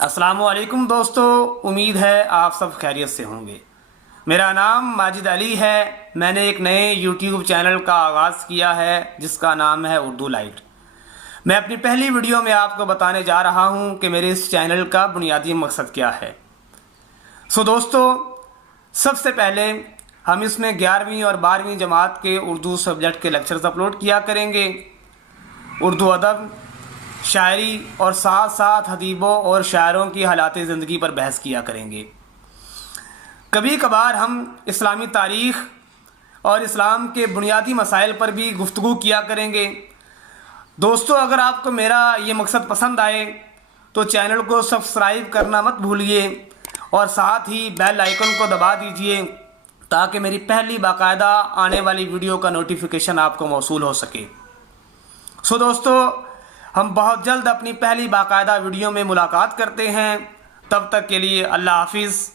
السلام علیکم دوستو، امید ہے آپ سب خیریت سے ہوں گے۔ میرا نام ماجد علی ہے۔ میں نے ایک نئے یوٹیوب چینل کا آغاز کیا ہے جس کا نام ہے اردو لائٹ۔ میں اپنی پہلی ویڈیو میں آپ کو بتانے جا رہا ہوں کہ میرے اس چینل کا بنیادی مقصد کیا ہے۔ دوستو، سب سے پہلے ہم اس میں 11ویں اور 12ویں جماعت کے اردو سبجیکٹ کے لیکچرز اپلوڈ کیا کریں گے۔ اردو ادب، شاعری اور ساتھ ساتھ ادیبوں اور شاعروں کی حالات زندگی پر بحث کیا کریں گے۔ کبھی کبھار ہم اسلامی تاریخ اور اسلام کے بنیادی مسائل پر بھی گفتگو کیا کریں گے۔ دوستو، اگر آپ کو میرا یہ مقصد پسند آئے تو چینل کو سبسکرائب کرنا مت بھولیے اور ساتھ ہی بیل آئیکن کو دبا دیجئے تاکہ میری پہلی باقاعدہ آنے والی ویڈیو کا نوٹیفیکیشن آپ کو موصول ہو سکے۔ دوستو، ہم بہت جلد اپنی پہلی باقاعدہ ویڈیو میں ملاقات کرتے ہیں۔ تب تک کے لیے اللہ حافظ۔